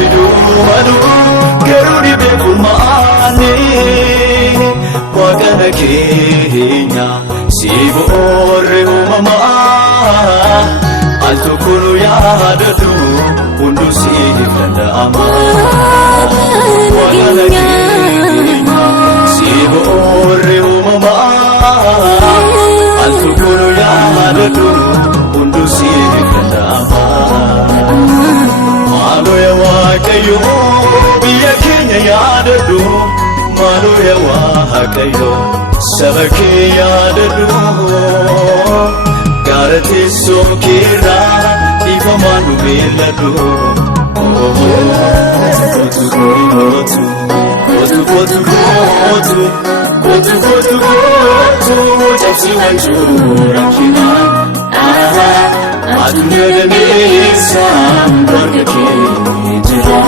fidu malu garuni bekumane wagana kenya sibore mama alto kulu ya dadu undu sifanda ama wagana kenya sibore mama alto kulu ya dadu undu sifanda ama malo ya wakayo biya kenya ya dadu malo ya wakayo sabake ya dadu garate sokira ifamanu beladu Japsi wanjura kina adunya demesa barke jira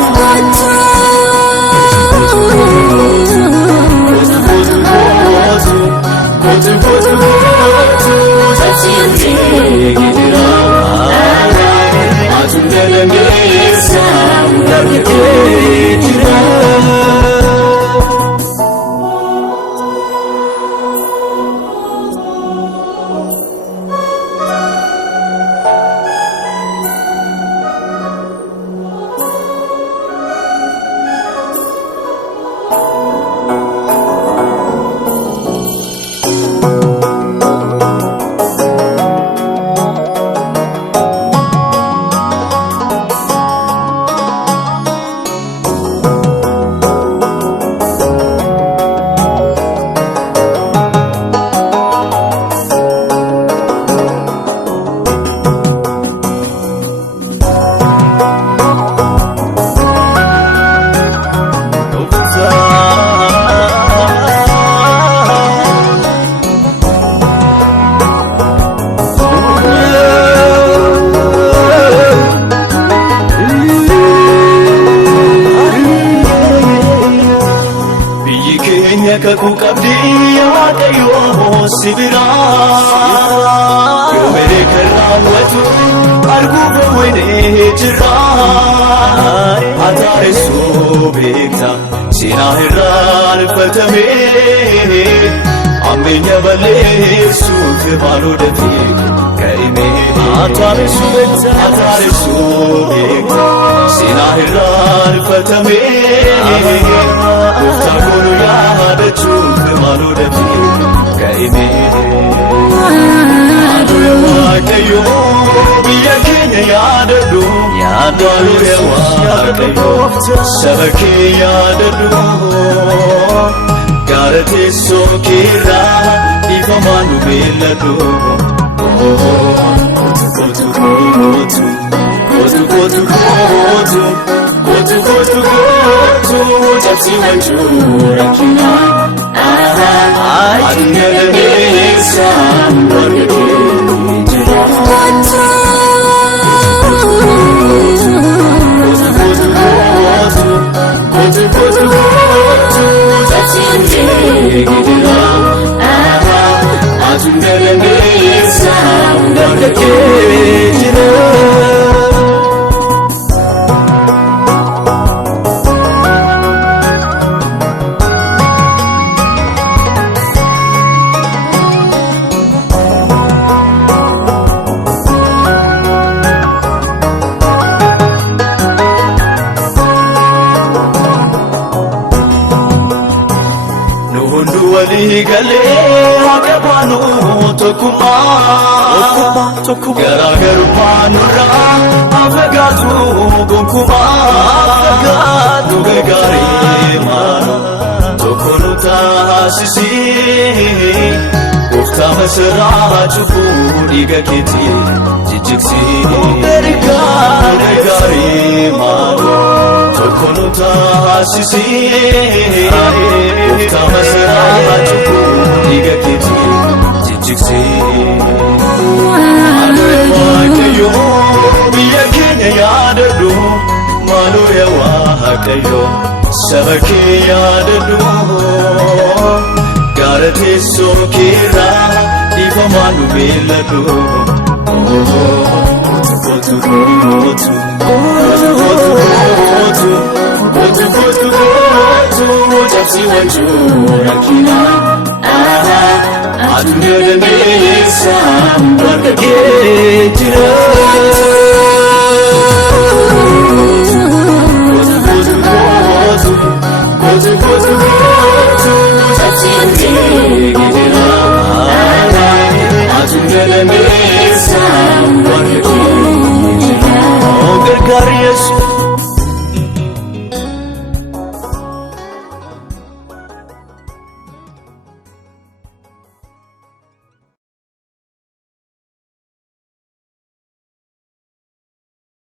Kakukabdiya kayo sibira yo mere karawatu arguba wene jira atare sobekta sina hirar fatame amenya bale suf balo defi kaime atare sobekta sina hirar fatame ufta kulu ya chuf malu defi kaime aduya wakayo biya kenya ya dadu aduya wakayo sabake ya dadu garate sokira ifamanu beladu Japsi wanjura kina adunya demesa barke jira adunya demesa barke jira gale agabanu tokuma garagaru panura afagatu gonkuma afagatu gari manu tokonuta sisi ufta masra chufu digakiti jijiksi gari manu tokonuta sisi ufta masra chufu digakiti jijiksi yo biya kenya ya dadu malu ya wakayo sabake ya dadu garate sokira ifamanu beladu jabsi wanju rakina atu yodame sam barke jira